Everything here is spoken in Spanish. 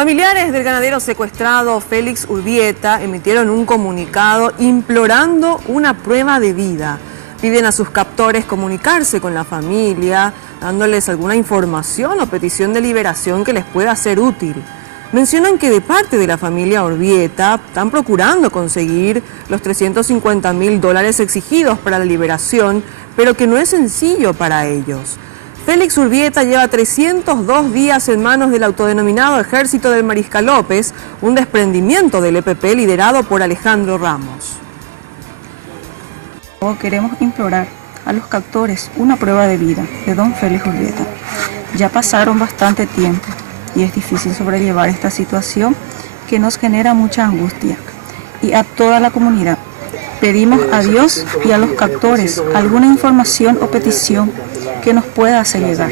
Familiares del ganadero secuestrado Félix Urbieta emitieron un comunicado implorando una prueba de vida. Piden a sus captores comunicarse con la familia, dándoles alguna información o petición de liberación que les pueda ser útil. Mencionan que de parte de la familia Urbieta están procurando conseguir los $350.000 exigidos para la liberación, pero que no es sencillo para ellos. Félix Urbieta lleva 302 días en manos del autodenominado Ejército del Mariscal López, un desprendimiento del EPP liderado por Alejandro Ramos. Queremos implorar a los captores una prueba de vida de don Félix Urbieta. Ya pasaron bastante tiempo y es difícil sobrellevar esta situación que nos genera mucha angustia. Y a toda la comunidad pedimos a Dios y a los captores alguna información o petición que nos pueda hacer llegar.